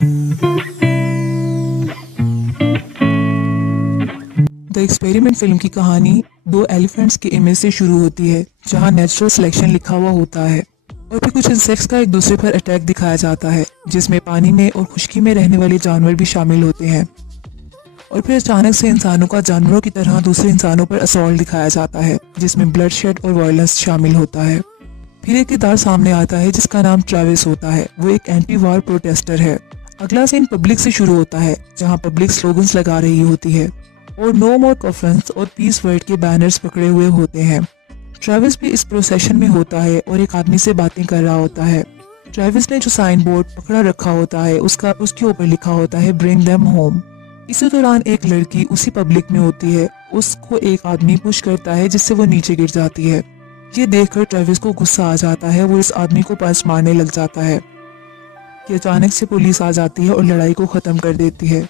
The experiment film की कहानी दो एलिफेंट्स के इमेज से शुरू होती है, जहां नेचुरल सिलेक्शन लिखा हुआ होता है और फिर कुछ इंसेक्ट्स का एक दूसरे पर अटैक दिखाया जाता है, जिसमें पानी में और खुश्की में रहने वाले जानवर भी शामिल होते हैं। और फिर अचानक से इंसानों का जानवरों की तरह दूसरे इंसानों पर असॉल्ट दिखाया जाता है, जिसमें ब्लड शेड और वायलेंस शामिल होता है। फिर एक किरदार सामने आता है जिसका नाम ट्रेविस होता है। वो एक एंटी वार प्रोटेस्टर है। अगला सीन पब्लिक से शुरू होता है, जहां पब्लिक स्लोगन्स लगा रही होती है और नो मोर कॉफन्स और पीस वर्ड के बैनर्स पकड़े हुए होते हैं। ट्रेविस भी इस प्रोसेशन में होता है और एक आदमी से बातें कर रहा होता है। ट्रेविस ने जो साइन बोर्ड पकड़ा रखा होता है उसके ऊपर लिखा होता है ब्रिंग देम होम। इसी दौरान एक लड़की उसी पब्लिक में होती है। उसको एक आदमी पुश करता है जिससे वो नीचे गिर जाती है। ये देखकर ट्रेविस को गुस्सा आ जाता है। वो इस आदमी को पंच मारने लग जाता है कि अचानक से पुलिस आ जाती है और लड़ाई को खत्म कर देती है।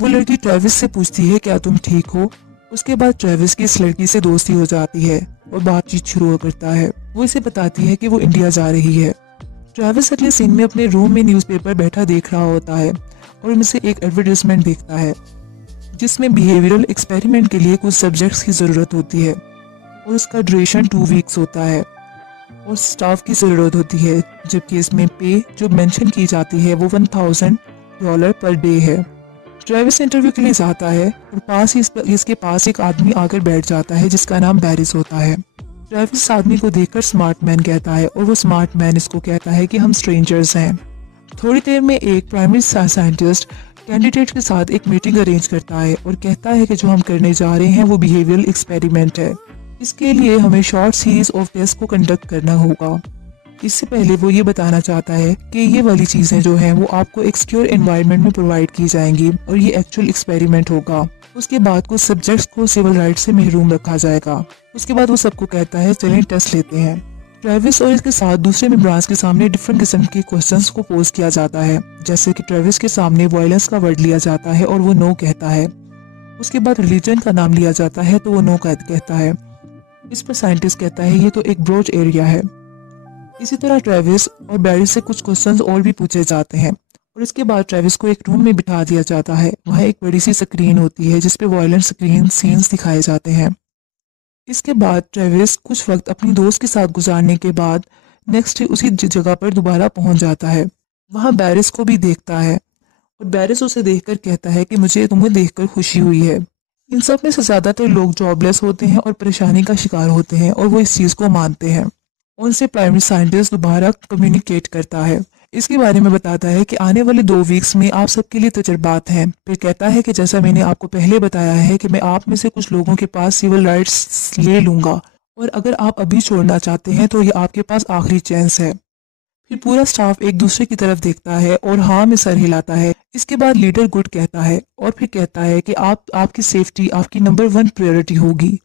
वो लड़की ट्रेविस से पूछती है क्या तुम ठीक हो। उसके बाद ट्रेविस की इस लड़की से दोस्ती हो जाती है और बातचीत शुरू करता है। वो इसे बताती है कि वो इंडिया जा रही है। ट्रेविस अगले सीन में अपने रूम में न्यूज़पेपर बैठा देख रहा होता है और उनमें से एक एडवर्टाइजमेंट देखता है जिसमें बिहेवियरल एक्सपेरिमेंट के लिए कुछ सब्जेक्ट्स की जरूरत होती है और उसका ड्यूरेशन 2 वीक्स होता है और स्टाफ की जरूरत होती है, जबकि इसमें पे जो मेंशन की जाती है वो $1000 पर डे है। ट्रेविस इंटरव्यू के लिए जाता है और पास ही इसके पास एक आदमी आकर बैठ जाता है जिसका नाम बैरिस होता है। ट्रेविस आदमी को देखकर स्मार्ट मैन कहता है और वो स्मार्ट मैन इसको कहता है कि हम स्ट्रेंजर्स हैं। थोड़ी देर में एक प्राइमरी साइंटिस्ट कैंडिडेट के साथ एक मीटिंग अरेंज करता है और कहता है कि जो हम करने जा रहे हैं वो बिहेवियरल एक्सपेरिमेंट है। इसके लिए हमें शॉर्ट सीरीज ऑफ टेस्ट को कंडक्ट करना होगा। इससे पहले वो ये बताना चाहता है कि ये वाली चीजें जो हैं वो आपको एक सिक्योर एनवायरनमेंट में प्रोवाइड की जाएंगी और ये एक्चुअल एक्सपेरिमेंट होगा। उसके बाद कुछ सब्जेक्ट्स को सिविल राइट्स से महरूम रखा जाएगा। उसके बाद वो सबको कहता है चलें टेस्ट लेते हैं। ट्रेविस और इसके साथ दूसरे मेंबर्स के सामने डिफरेंट किस्म के क्वेश्चंस को पोज किया जाता है, जैसे कि ट्रेविस के सामने वायलेंस का वर्ड लिया जाता है और वो नो कहता है। उसके बाद रिलीजन का नाम लिया जाता है तो वो नो कहता है। इस पर साइंटिस्ट कहता है ये तो एक ब्रॉड एरिया है। इसी तरह ट्रेविस और बैरिस से कुछ क्वेश्चंस और भी पूछे जाते हैं और इसके बाद ट्रेविस को एक रूम में बिठा दिया जाता है। वहाँ एक बड़ी सी स्क्रीन होती है जिसपे वायलेंट स्क्रीन सीन्स दिखाए जाते हैं। इसके बाद ट्रेविस कुछ वक्त अपनी दोस्त के साथ गुजारने के बाद नेक्स्ट डे उसी जगह पर दोबारा पहुंच जाता है। वहाँ बैरिस को भी देखता है और बैरिस उसे देखकर कहता है कि मुझे तुम्हें देखकर खुशी हुई है। इन सब में से ज्यादातर लोग जॉबलेस होते हैं और परेशानी का शिकार होते हैं और वो इस चीज को मानते हैं। उनसे प्राइमरी साइंटिस्ट दोबारा कम्युनिकेट करता है। इसके बारे में बताता है कि आने वाले 2 वीक्स में आप सबके लिए तजुर्बात हैं। फिर कहता है कि जैसा मैंने आपको पहले बताया है कि मैं आप में से कुछ लोगों के पास सिविल राइट्स ले लूंगा और अगर आप अभी छोड़ना चाहते हैं तो ये आपके पास आखिरी चांस है। फिर पूरा स्टाफ एक दूसरे की तरफ देखता है और हाँ में सर हिलाता है। इसके बाद लीडर गुड कहता है और फिर कहता है कि आपकी सेफ्टी आपकी नंबर 1 प्रायोरिटी होगी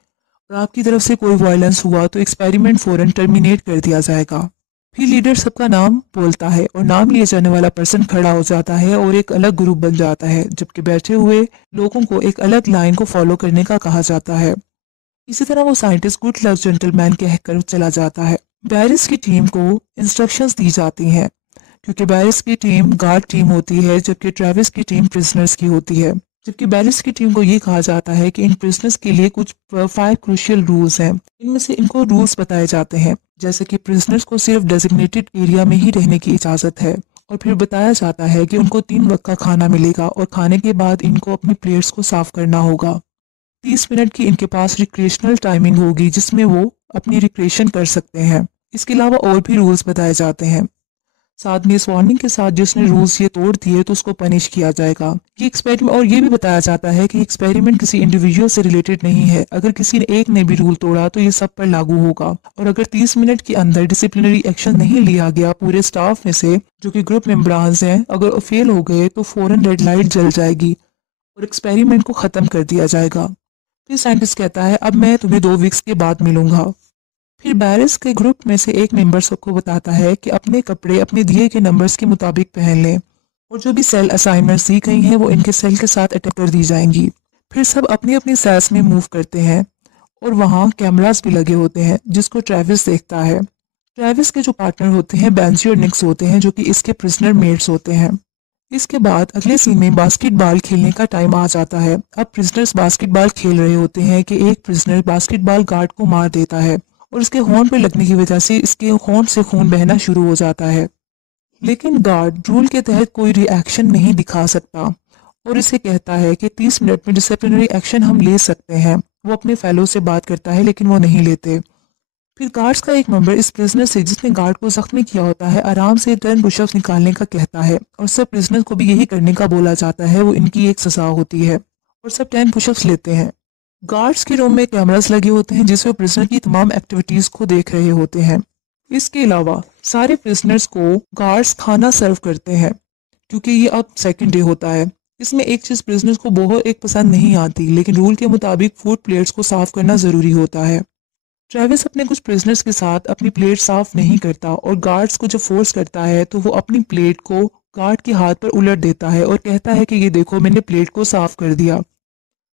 और आपकी तरफ से कोई वायलेंस हुआ तो एक्सपेरिमेंट फौरन टर्मिनेट कर दिया जाएगा। फिर लीडर सबका नाम बोलता है और नाम लिए जाने वाला पर्सन खड़ा हो जाता है और एक अलग ग्रुप बन जाता है, जबकि बैठे हुए लोगों को एक अलग लाइन को फॉलो करने का कहा जाता है। इसी तरह वो साइंटिस्ट गुड लक जेंटलमैन कहकर चला जाता है। बैरिस की टीम को इंस्ट्रक्शंस दी जाती हैं क्योंकि बैरिस की टीम गार्ड टीम होती है जबकि ट्रेविस की टीम प्रिजनर्स की होती है। जबकि बैरिस की टीम को ये कहा जाता है कि इन प्रिजनर्स के लिए कुछ 5 क्रूशियल रूल्स हैं। इनमें से इनको रूल्स बताए जाते हैं जैसे कि प्रिजनर्स को सिर्फ डेजिग्नेटेड एरिया में ही रहने की इजाजत है और फिर बताया जाता है कि उनको 3 वक्त का खाना मिलेगा और खाने के बाद इनको अपनी प्लेट्स को साफ करना होगा। 30 मिनट की इनके पास रिक्रिएशनल टाइमिंग होगी जिसमें वो अपनी रिक्रिएशन कर सकते हैं। इसके अलावा और भी रूल्स बताए जाते हैं। साथ में इस वार्निंग के साथ जिसने रूल्स ये तोड़ दिए तो उसको पनिश किया जाएगा। ये एक्सपेरिमेंट और ये भी बताया जाता है कि एक्सपेरिमेंट किसी इंडिविजुअल से रिलेटेड नहीं है। अगर किसी ने एक ने भी रूल तोड़ा तो ये सब पर लागू होगा और अगर 30 मिनट के अंदर डिसिप्लिनरी एक्शन नहीं लिया गया पूरे स्टाफ में से जो कि ग्रुप मेंबर्स हैं, अगर फेल हो गए तो फौरन रेड लाइट जल जाएगी और एक्सपेरिमेंट को खत्म कर दिया जाएगा। फिर साइंटिस्ट कहता है अब मैं तुम्हें 2 वीक्स के बाद मिलूंगा। फिर बैरिस के ग्रुप में से एक मेंबर सबको बताता है कि अपने कपड़े अपने दिए के नंबर्स के मुताबिक पहन लें और जो भी सेल असाइनमेंट्स दी गई हैं वो इनके सेल के साथ अटैच कर दी जाएंगी। फिर सब अपनी अपनी सेल्स में मूव करते हैं और वहाँ कैमरास भी लगे होते हैं जिसको ट्रेविस देखता है। ट्रेविस के जो पार्टनर होते हैं बेंजी और निक्स होते हैं जो कि इसके प्रिजनर मेट्स होते हैं। इसके बाद अगले सीन में बास्केटबॉल खेलने का टाइम आ जाता है। अब प्रिजनर्स बास्केटबॉल खेल रहे होते हैं कि एक प्रिजनर बास्केटबॉल गार्ड को मार देता है और उसके होंठ पर लगने की वजह से इसके होंठ से खून बहना शुरू हो जाता है। लेकिन गार्ड रूल के तहत कोई रिएक्शन नहीं दिखा सकता और इसे कहता है कि 30 मिनट में डिसिप्लिनरी एक्शन हम ले सकते हैं। वो अपने फेलो से बात करता है लेकिन वो नहीं लेते। फिर गार्ड्स का एक मेंबर इस प्रिजनर से जिसने गार्ड को जख्मी किया होता है आराम से 10 पुशअप्स निकालने का कहता है और सब प्रिजनर को भी यही करने का बोला जाता है। वो इनकी एक सजा होती है और सब 10 पुशअप्स लेते हैं। गार्ड्स के रूम में कैमरास लगे होते हैं जिसमें प्रिजनर की तमाम एक्टिविटीज को देख रहे होते हैं। इसके अलावा सारे प्रिजनर्स को गार्ड्स खाना सर्व करते हैं क्योंकि ये अब सेकंड डे होता है। इसमें एक चीज प्रिजनर्स को बहुत एक पसंद नहीं आती, लेकिन रूल के मुताबिक फूड प्लेट्स को साफ करना जरूरी होता है। ट्रेविस अपने कुछ प्रिजनर्स के साथ अपनी प्लेट साफ नहीं करता और गार्ड्स को जब फोर्स करता है तो वो अपनी प्लेट को गार्ड के हाथ पर उलट देता है और कहता है कि ये देखो मैंने प्लेट को साफ कर दिया।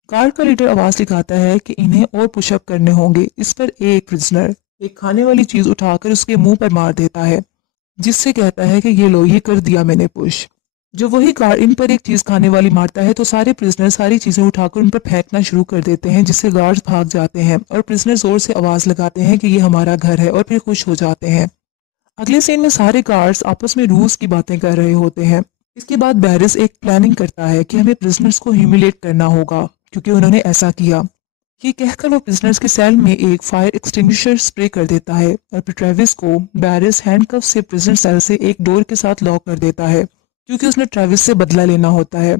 गार्ड का लीडर आवाज दिखाता है कि इन्हें और पुशअप करने होंगे। इस पर एक प्रिजनर एक खाने वाली चीज उठाकर उसके मुंह पर मार देता है जिससे कहता है कि ये लो, ये कर दिया मैंने पुश। जब वही गार्ड इन पर एक चीज खाने वाली मारता है तो सारे प्रिजनर सारी चीजें उठाकर उन पर फेंकना शुरू कर देते हैं जिससे गार्ड्स भाग जाते हैं और प्रिजनर जोर से आवाज लगाते हैं कि ये हमारा घर है और फिर खुश हो जाते हैं। अगले सीन में सारे गार्ड्स आपस में रूल्स की बातें कर रहे होते हैं। इसके बाद बैरिस एक प्लानिंग करता है कि हमें प्रिजनर्स को ह्यूमिलेट करना होगा क्योंकि उन्होंने ऐसा किया। ये कहकर वो प्रिजनर्स के सेल में एक फायर एक्सटिंग्विशर स्प्रे कर देता है और फिर ट्रेविस को बैरिस हैंडकफ से प्रिजनर सेल से एक डोर के साथ लॉक कर देता है क्योंकि उसने ट्रेविस से बदला लेना होता है।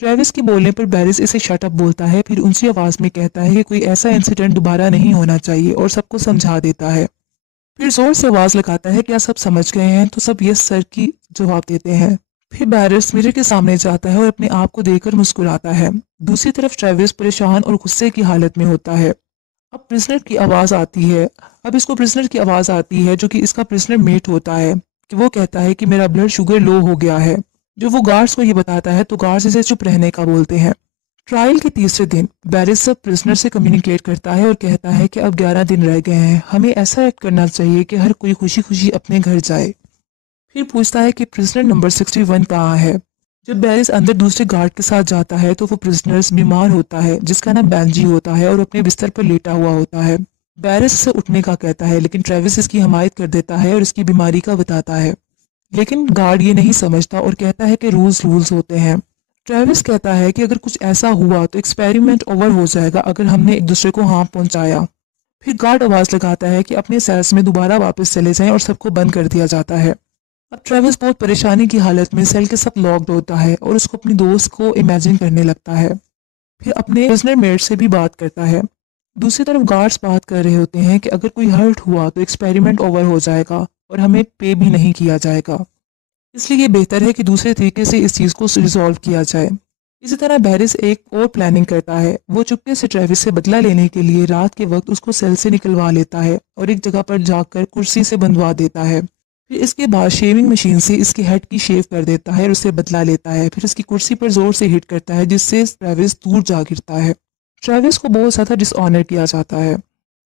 ट्रेविस के बोलने पर बैरिस इसे शट अप बोलता है, फिर ऊंची आवाज में कहता है कि कोई ऐसा इंसिडेंट दोबारा नहीं होना चाहिए और सबको समझा देता है। फिर जोर से आवाज लगाता है क्या सब समझ गए हैं, तो सब यस सर की जवाब देते हैं। फिर बैरिस मिरर के सामने जाता है और अपने आप को देखकर मुस्कुराता है। दूसरी तरफ ट्रेविस परेशान और गुस्से की हालत में होता है। अब प्रिजनर की आवाज आती है अब इसको प्रिजनर की आवाज आती है जो कि इसका प्रिजनर मेट होता है कि वो कहता है कि मेरा ब्लड शुगर लो हो गया है। जो वो गार्ड्स को ये बताता है तो गार्ड्स इसे चुप रहने का बोलते हैं। ट्रायल के तीसरे दिन बैरिस सब प्रिजनर से कम्युनिकेट करता है और कहता है कि अब 11 दिन रह गए हैं, हमें ऐसा एक्ट करना चाहिए कि हर कोई खुशी खुशी अपने घर जाए। फिर पूछता है कि प्रिजनर नंबर 61 कहाँ है। जब बैरिस अंदर दूसरे गार्ड के साथ जाता है तो वो प्रिजनर्स बीमार होता है जिसका नाम बेंजी होता है और अपने बिस्तर पर लेटा हुआ होता है। बैरिस से उठने का कहता है लेकिन ट्रेविस इसकी हमायत कर देता है और इसकी बीमारी का बताता है, लेकिन गार्ड ये नहीं समझता और कहता है कि रूल्स होते हैं। ट्रेविस कहता है कि अगर कुछ ऐसा हुआ तो एक्सपेरिमेंट ओवर हो जाएगा अगर हमने एक दूसरे को हार्म पहुंचाया। फिर गार्ड आवाज लगाता है कि अपने सेल्स में दोबारा वापस चले जाएं और सबको बंद कर दिया जाता है। अब ट्रेविस बहुत परेशानी की हालत में सेल के साथ लॉक्ड होता है और उसको अपनी दोस्त को इमेजिन करने लगता है। फिर अपने प्रिजनर मेट से भी बात करता है। दूसरी तरफ गार्ड्स बात कर रहे होते हैं कि अगर कोई हर्ट हुआ तो एक्सपेरिमेंट ओवर हो जाएगा और हमें पे भी नहीं किया जाएगा, इसलिए ये बेहतर है कि दूसरे तरीके से इस चीज को रिजॉल्व किया जाए। इसी तरह बैरिस एक और प्लानिंग करता है। वो चुपके से ट्रेविस से बदला लेने के लिए रात के वक्त उसको सेल से निकलवा लेता है और एक जगह पर जाकर कुर्सी से बंधवा देता है। फिर इसके बाद शेविंग मशीन से इसके हेड की शेव कर देता है और उससे बदला लेता है। फिर उसकी कुर्सी पर जोर से हिट करता है जिससे ट्रेविस दूर जा गिरता है। ट्रेविस को बहुत ज्यादा डिसऑनर किया जाता है।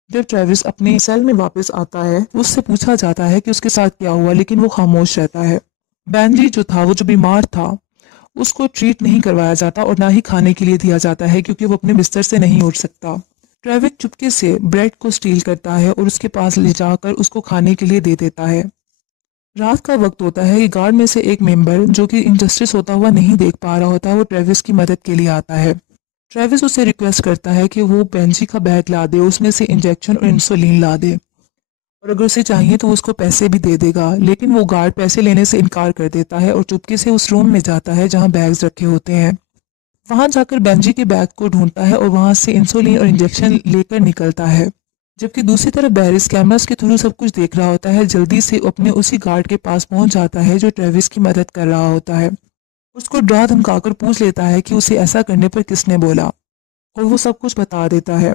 जब ट्रेविस अपने सेल में वापस आता है उससे पूछा जाता है कि उसके साथ क्या हुआ, लेकिन वो खामोश रहता है। बेंजी जो था, वो जो बीमार था, उसको ट्रीट नहीं करवाया जाता और ना ही खाने के लिए दिया जाता है क्योंकि वो अपने बिस्तर से नहीं उठ सकता। ट्रेविस चुपके से ब्रेड को स्टील करता है और उसके पास ले जाकर उसको खाने के लिए दे देता है। रात का वक्त होता है कि गार्ड में से एक मेंबर जो कि इनजस्टिस होता हुआ नहीं देख पा रहा होता, वो ट्रेविस की मदद के लिए आता है। ट्रेविस उससे रिक्वेस्ट करता है कि वो बेंजी का बैग ला दे, उसमें से इंजेक्शन और इंसुलिन ला दे और अगर उसे चाहिए तो उसको पैसे भी दे देगा। लेकिन वो गार्ड पैसे लेने से इनकार कर देता है और चुपके से उस रूम में जाता है जहां बैग्स रखे होते हैं। वहां जाकर बेंजी के बैग को ढूंढता है और वहां से इंसुलिन और इंजेक्शन लेकर निकलता है। जबकि दूसरी तरफ बैरिस कैमरास के थ्रू सब कुछ देख रहा होता है। जल्दी से अपने उसी गार्ड के पास पहुंच जाता है जो ट्रेविस की मदद कर रहा होता है। उसको डरा धमकाकर पूछ लेता है कि उसे ऐसा करने पर किसने बोला और वो सब कुछ बता देता है।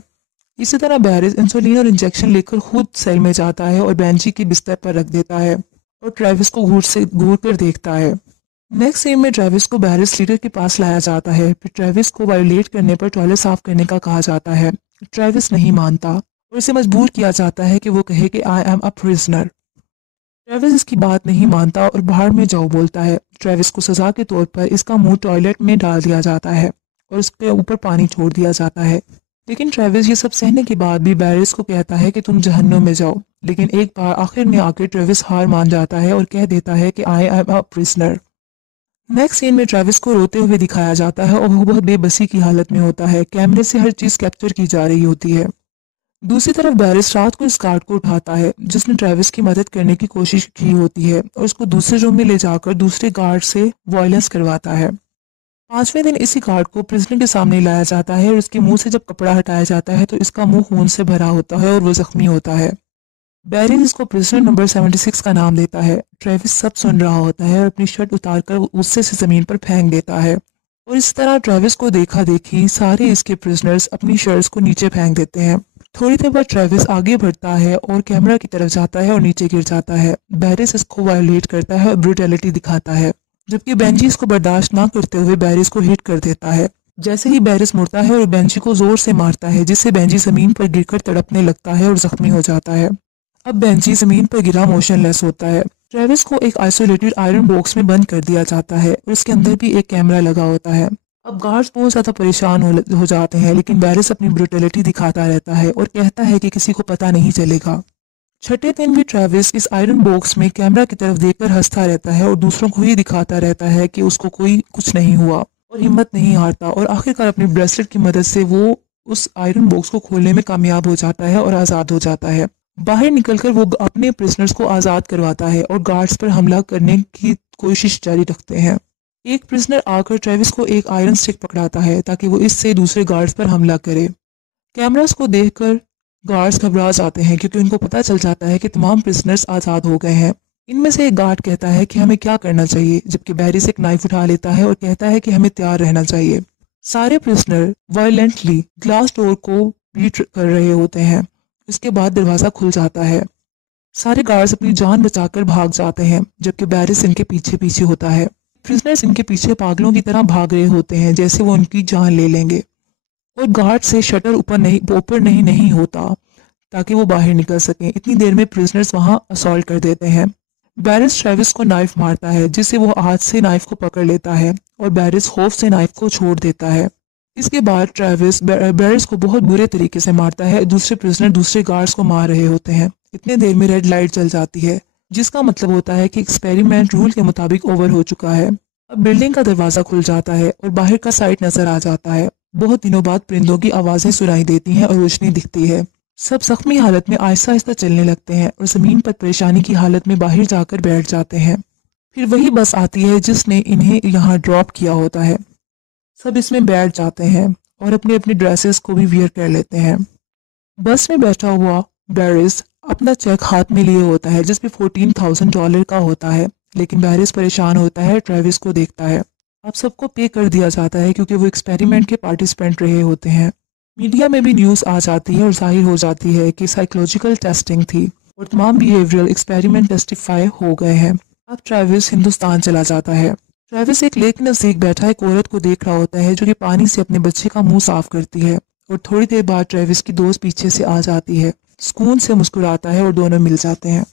इसी तरह बैरिस इंसुलिन और इंजेक्शन लेकर खुद सेल में जाता है और बेंजी की बिस्तर पर रख देता है और ट्रेविस को घूर कर देखता है। नेक्स्ट सीन में ट्रेविस को बैरिस लीडर के पास लाया जाता है। फिर ट्रेविस को वायोलेट करने पर टॉयलेट साफ करने का कहा जाता है। ट्रेविस नहीं मानता और उसे मजबूर किया जाता है कि वो कहे कि I am a prisoner. Travis इसकी बात नहीं मानता और बाहर में जाओ बोलता है। ट्रेविस को सजा के तौर पर इसका मुंह टॉयलेट में डाल दिया जाता है और उसके ऊपर पानी छोड़ दिया जाता है। लेकिन ट्रेविस ये सब सहने के बाद भी बैरिस को कहता है कि तुम जहन्नुम में जाओ। लेकिन एक बार आखिर में आकर ट्रेविस हार मान जाता है और कह देता है कि I am a prisoner. Next scene में ट्रेविस को रोते हुए दिखाया जाता है और वो बहुत बेबसी की हालत में होता है। कैमरे से हर चीज कैप्चर की जा रही होती है। दूसरी तरफ बैरिस रात को इस गार्ड को उठाता है जिसने ट्रेविस की मदद करने की कोशिश की होती है और उसको दूसरे रूम में ले जाकर दूसरे गार्ड से वायलेंस करवाता है। पांचवें दिन इसी गार्ड को प्रिजनर के सामने लाया जाता है और उसके मुंह से जब कपड़ा हटाया जाता है तो इसका मुंह खून से भरा होता है और वो जख्मी होता है। बैरिस इसको प्रिजनर नंबर 76 का नाम देता है। ट्रेविस सब सुन रहा होता है और अपनी शर्ट उतारकर गुस्से से जमीन पर फेंक देता है और इस तरह ट्रेविस को देखा देखी सारे इसके प्रिजनर्स अपनी शर्ट्स को नीचे फेंक देते हैं। थोड़ी देर बाद ट्रेविस आगे बढ़ता है और कैमरा की तरफ जाता है और नीचे गिर जाता है। बैरिस इसको वायलेट करता है और ब्रूटैलिटी दिखाता है, जबकि बेंजी इसको बर्दाश्त ना करते हुए बैरिस को हिट कर देता है। जैसे ही बैरिस मुड़ता है और बेंजी को जोर से मारता है जिससे बेंजी जमीन पर गिरकर तड़पने लगता है और जख्मी हो जाता है। अब बेंजी जमीन पर गिरा मोशनलेस होता है। ट्रेविस को एक आइसोलेटेड आयरन बॉक्स में बंद कर दिया जाता है और उसके अंदर भी एक कैमरा लगा होता है। अब गार्ड्स बहुत ज्यादा परेशान हो जाते हैं, लेकिन बैरिस अपनी ब्रूटलिटी दिखाता रहता है और कहता है कि किसी को पता नहीं चलेगा। छठे दिन भी ट्रेविस इस आयरन बॉक्स में कैमरा की तरफ देखकर हंसता रहता है और दूसरों को ही दिखाता रहता है कि उसको कोई कुछ नहीं हुआ और हिम्मत नहीं हारता और आखिरकार अपनी ब्रेसलेट की मदद से वो उस आयरन बॉक्स को खोलने में कामयाब हो जाता है और आजाद हो जाता है। बाहर निकलकर वो अपने प्रिजनर्स को आजाद करवाता है और गार्ड्स पर हमला करने की कोशिश जारी रखते हैं। एक प्रिजनर आकर ट्रेविस को एक आयरन स्टिक पकड़ाता है ताकि वो इससे दूसरे गार्ड्स पर हमला करे। कैमरास को देखकर गार्ड्स घबरा जाते हैं क्योंकि उनको पता चल जाता है कि तमाम प्रिजनर्स आजाद हो गए हैं। इनमें से एक गार्ड कहता है कि हमें क्या करना चाहिए, जबकि बैरिस एक नाइफ उठा लेता है और कहता है कि हमें तैयार रहना चाहिए। सारे प्रिजनर वायलेंटली ग्लास डोर को बीट कर रहे होते हैं। इसके बाद दरवाजा खुल जाता है। सारे गार्ड्स अपनी जान बचाकर भाग जाते हैं, जबकि बैरिस इनके पीछे पीछे होता है। प्रिजनर्स इनके पीछे पागलों की तरह भाग रहे होते हैं जैसे वो उनकी जान ले लेंगे और गार्ड से शटर ऊपर नहीं होता ताकि वो बाहर निकल सकें। इतनी देर में प्रिजनर्स वहां असॉल्ट कर देते हैं। बैरिस ट्रेविस को नाइफ मारता है जिससे वो हाथ से नाइफ को पकड़ लेता है और बैरिस खौफ से नाइफ को छोड़ देता है। इसके बाद ट्रेविस बैरिस को बहुत बुरे तरीके से मारता है। दूसरे प्रिजनर दूसरे गार्ड्स को मार रहे होते हैं। इतने देर में रेड लाइट जल जाती है जिसका मतलब होता है कि एक्सपेरिमेंट रूल के मुताबिक ओवर हो चुका है। अब बिल्डिंग का दरवाजा खुल जाता है और बाहर का साइड नजर आ जाता है। बहुत दिनों बाद परिंदों की आवाजें सुनाई देती हैं और रोशनी दिखती है। सब जख्मी हालत में आहिस्ता आहिस्ता चलने लगते हैं और जमीन पर परेशानी की हालत में बाहर जाकर बैठ जाते हैं। फिर वही बस आती है जिसने इन्हें यहाँ ड्रॉप किया होता है। सब इसमें बैठ जाते हैं और अपने अपने ड्रेसेस को भी वियर कर लेते हैं। बस में बैठा हुआ बैरिस अपना चेक हाथ में लिए होता है जिसमें $14,000 का होता है, लेकिन बैरिस परेशान होता है। ट्रेविस को देखता है। अब सबको पे कर दिया जाता है क्योंकि वो एक्सपेरिमेंट के पार्टिसिपेंट रहे होते हैं। मीडिया में भी न्यूज़ आ जाती है और जाहिर हो जाती है कि साइकोलॉजिकल टेस्टिंग थी और तमाम बिहेवियरल एक्सपेरिमेंट टेस्टिफाई हो गए हैं। अब ट्रेविस हिंदुस्तान चला जाता है। ट्रेविस एक लेक के नजदीक बैठा एक औरत को देख रहा होता है जो कि पानी से अपने बच्चे का मुंह साफ करती है और थोड़ी देर बाद ट्रेविस की दोस्त पीछे से आ जाती है। सुकून से मुस्कुराता है और दोनों मिल जाते हैं।